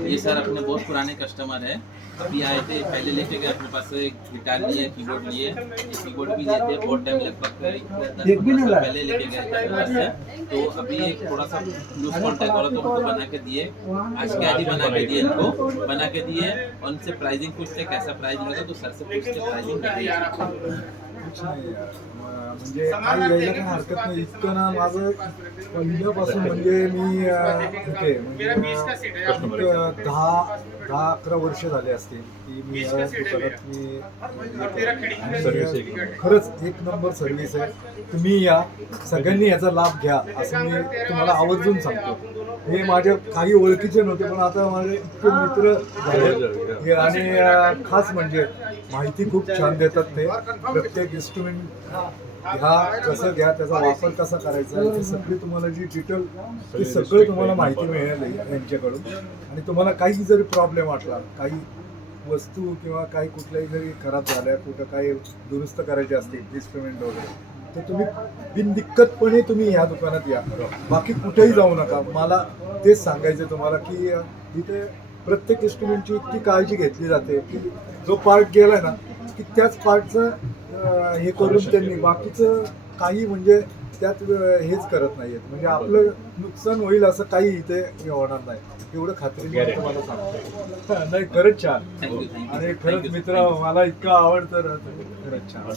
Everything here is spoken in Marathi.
ये सर अपने बहुत पुराने कस्टमर है। अभी आए थे, पहले लेके गए अपने पास से एक गिटार लिए, कीबोर्ड लिए। ये कीबोर्ड भी लेते हैं बहुत टाइम, लगभग 10-15 साल पहले लेके गए थे अपने पास से। तो अभी एक थोड़ा सा लूज कॉन्टैक्ट हो रहा तो उनको बना के दिए, आज के आज ही बना के दिए, इनको बना के दिए। और उनसे प्राइसिंग पूछते कैसा प्राइस लगा, तो सर से पूछते प्राइसिंग कुछ नाही यार. म्हणजे काही यायला काही हरकत नाही. इतकं ना माझं पहिल्यापासून म्हणजे मी इथे म्हणजे 10-11 वर्ष झाले असतील की मी या दुकानात मी सर्व्हिस खरंच एक नंबर सर्व्हिस आहे. तुम्ही या सगळ्यांनी याचा लाभ घ्या असं मी तुम्हाला आवर्जून सांगतो. हे माझ्या काही ओळखीचे नव्हते पण आता माझे इतके मित्र झाले आणि खास म्हणजे माहिती खूप छान देतात ते. प्रत्येक इन्स्ट्रुमेंट ह्या कसं घ्या, त्याचा वापर कसा करायचा, हे सगळी तुम्हाला जी डिटेल ते सगळं तुम्हाला माहिती मिळेल यांच्याकडून. आणि तुम्हाला काही जरी प्रॉब्लेम वाटला, काही वस्तू किंवा काही कुठल्याही जरी खराब झाल्या, कुठं काही दुरुस्त करायचे असतील इन्स्ट्रुमेंट वगैरे, तर तुम्ही बिनदिक्कतपणे तुम्ही ह्या दुकानात या. बाकी कुठेही जाऊ नका. मला तेच सांगायचं तुम्हाला की इथे प्रत्येक इन्स्ट्रुमेंटची इतकी काळजी घेतली जाते की जो पार्ट गेला ना की त्याच पार्टचं हे करून त्यांनी बाकीचं काही म्हणजे त्यात हेच करत नाही आहेत. म्हणजे आपलं नुकसान होईल असं काही इथे होणार नाही, एवढं खात्रीने तुम्हाला सांगतो. नाही खरंच छान. आणि खरंच मित्र मला इतकं आवडतं, खरंच छान.